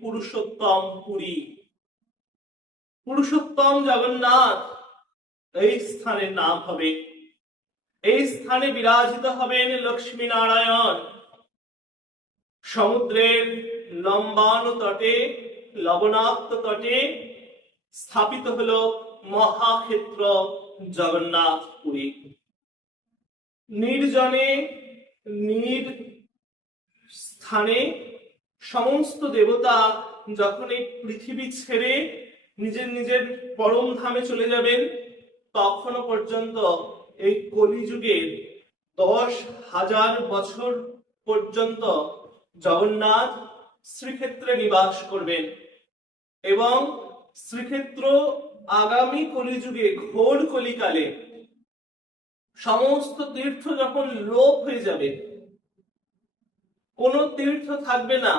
পুরুষোত্তম পুরী। পুরুষোত্তম জগন্নাথ এই স্থানের নাম হবে। এই স্থানে বিরাজিত হবেন লক্ষ্মী নারায়ণ। সমুদ্রের লম্বানো তটে, লবণাক্ত তটে স্থাপিত হলো মহাক্ষেত্র জগন্নাথ পুরী। নির্জনে নির স্থানে সমস্ত দেবতা যখন এই পৃথিবী ছেড়ে নিজের নিজের পরম ধামে চলে যাবেন, তখনও পর্যন্ত এই কলিযুগে 10,000 বছর পর্যন্ত জগন্নাথ শ্রীক্ষেত্রে নিবাস করবেন এবং শ্রীক্ষেত্র আগামী কলিযুগে ঘোর কলিকালে সমস্ত তীর্থ যখন লোপ হয়ে যাবে, কোন তীর্থ থাকবে না,